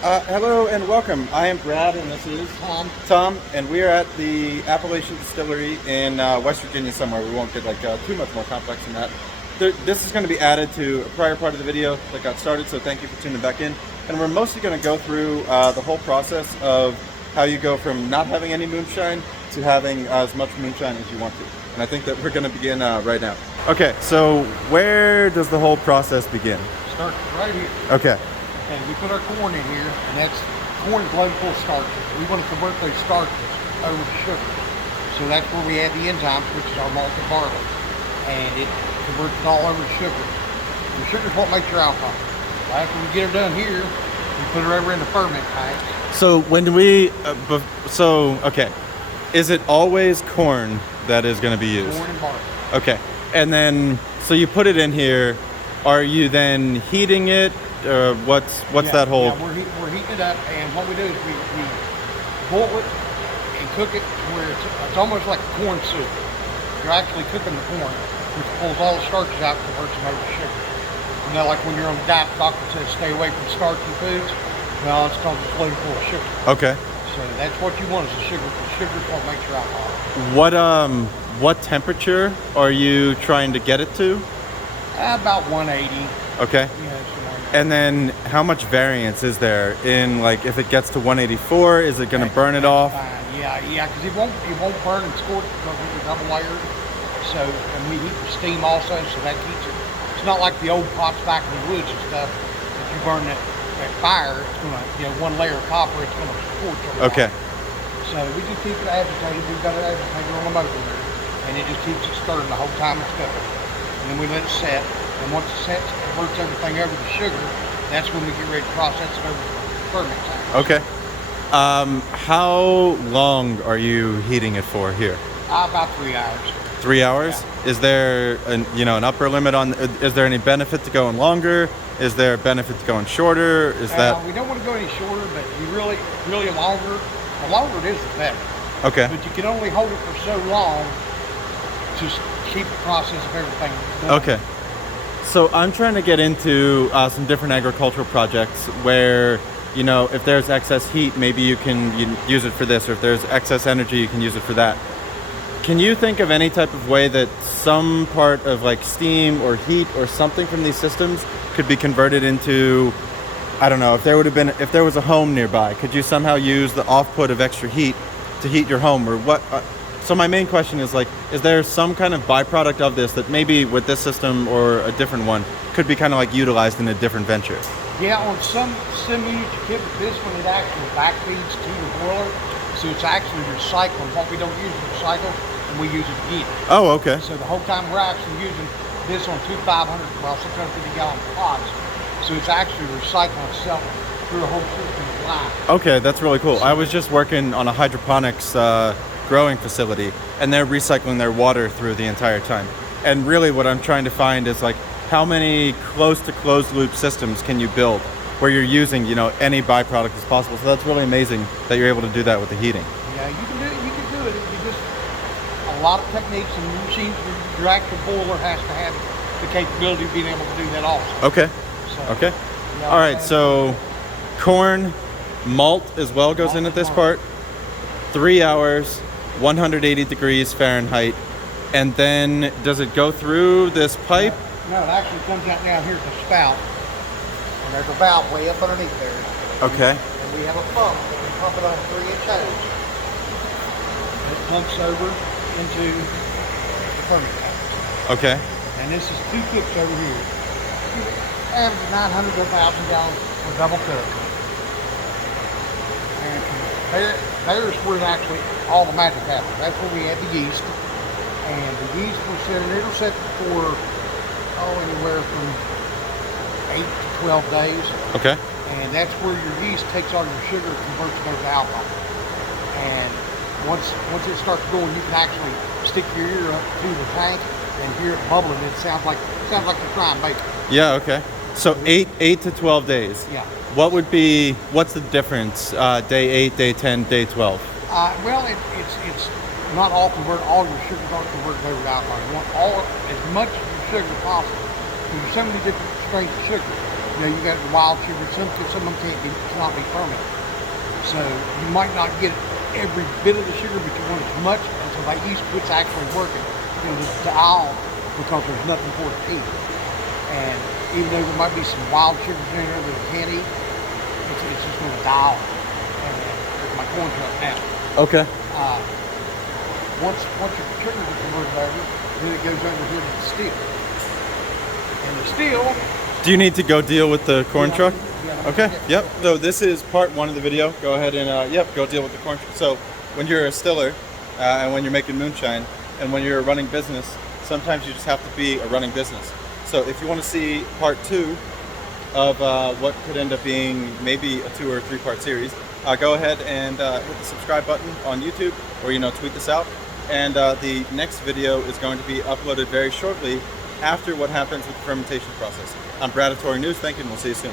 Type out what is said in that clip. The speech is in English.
Hello and welcome. I am Brad and this is Tom, and we are at the Appalachain Distillery in West Virginia somewhere. We won't get too much more complex than that. This is going to be added to a prior part of the video that got started, so thank you for tuning back in. And we're mostly going to go through the whole process of how you go from not having any moonshine to having as much moonshine as you want to. And I think that we're going to begin right now. Okay, so where does the whole process begin? Starts right here. Okay. And we put our corn in here, and that's corn is loaded full of starches. We want to convert those starches over to sugar. So that's where we add the enzymes, which is our malted barley. And it converts it all over to sugar. The sugar is what makes your alcohol. After we get her done here, we put her over in the ferment tanks. So when we, okay, is it always corn that is going to be used? Corn and barley. Okay, and then, so you put it in here, are you then heating it? What's that whole? Yeah, we're heating it up, and what we do is we boil it and cook it to where it's almost like corn soup. You're actually cooking the corn, which pulls all the starches out and converts them over to sugar. You know, like when you're on the diet, the doctor says stay away from starchy foods. Well, it's because it's loaded full of sugar. Okay. So that's what you want is the sugar, because sugar is what makes your alcohol. What temperature are you trying to get it to? About 180. Okay. You know, and then how much variance is there in, like, if it gets to 184, is it going to burn it off? Fine. Yeah, because it won't burn and scorch because it's double layered. So, and we heat the steam also, so that keeps it. It's not like the old pots back in the woods and stuff. If you burn it at fire, it's gonna, one layer of copper, it's gonna scorch a lot. Okay. So we just keep it agitated. We've got an agitator on the motor there, and it just keeps it stirring the whole time it's cooking. And then we let it set. And once it sets, converts everything over to sugar, that's when we get ready to process it over to the ferment tank. Okay. How long are you heating it for here? About 3 hours. 3 hours? Yeah. Is there an upper limit on? Is there any benefit to going longer? Is there a benefit to going shorter? Is that? We don't want to go any shorter, but you really the longer it is, the better. Okay. But you can only hold it for so long to keep the process of everything going. Okay. So I'm trying to get into some different agricultural projects where, if there's excess heat, maybe you can use it for this, or if there's excess energy, you can use it for that. Can you think of any type of way that some part of like steam or heat or something from these systems could be converted into, I don't know, if there was a home nearby, could you somehow use the output of extra heat to heat your home, or what? So my main question is, is there some kind of byproduct of this that maybe with this system or a different one could be kind of like utilized in a different venture? Yeah, on some units you can, but this one it actually backfeeds to the boiler, so it's actually recycling. What we don't use is recycle, and we use it again. Oh, okay. So the whole time we're actually using this on 650 gallon pots, so it's actually recycling itself through the whole system of life. Okay, that's really cool. I was just working on a hydroponics growing facility, and they're recycling their water through the entire time. And really what I'm trying to find is how many close to closed loop systems can you build where you're using any byproduct as possible. So that's really amazing that you're able to do that with the heating. Yeah, you can do it. You just a lot of techniques and machines. Your actual boiler has to have the capability of being able to do that also. Okay. So, Okay. Yeah, all right, so corn malt as well goes in at this part. 3 hours, 180 degrees Fahrenheit, and then does it go through this pipe? No, it actually comes out down here at the spout, and there's a valve way up underneath there. Okay. And we have a pump, and we pump it on a 3-inch hose. And it pumps over into the ferment tank. Okay. And this is 2 cooks over here. Average 900 to 1,000 gallons for double cook. And there's where actually all the magic happens. That's where we add the yeast. And the yeast will sit, and it'll sit for, anywhere from 8 to 12 days. Okay. And that's where your yeast takes all your sugar and converts it over to alcohol. And once it starts going, you can actually stick your ear up to the tank and hear it bubbling. It sounds like you're frying bacon. Yeah, okay. So 8 to 12 days. Yeah. What's the difference, day 8, day 10, day 12? Well, it's not all converted, all your sugars aren't converted over to alcohol. You want as much of your sugar as possible. There's so many different strains of sugar. You know, you got the wild sugar. Some of them cannot be fermented. So you might not get every bit of the sugar, but you want as much. And so that yeast quits actually working. You know, the dial, because there's nothing for it to eat. And even though there might be some wild sugar in there that it can't eat, it's just going to dial. And there's my corn truck now. Okay. Once your sugar is converted over, then it goes over here to the still. And the still. Do you need to go deal with the corn truck? Yeah, Okay. Yep. So this is part one of the video. Go ahead and go deal with the corn truck. So when you're a stiller, and when you're making moonshine, and when you're running business, sometimes you just have to be a running business. So if you want to see part two of what could end up being maybe a 2 or 3 part series, go ahead and hit the subscribe button on YouTube, or tweet this out. And the next video is going to be uploaded very shortly after what happens with the fermentation process. I'm Brad of Touring News. Thank you, and we'll see you soon.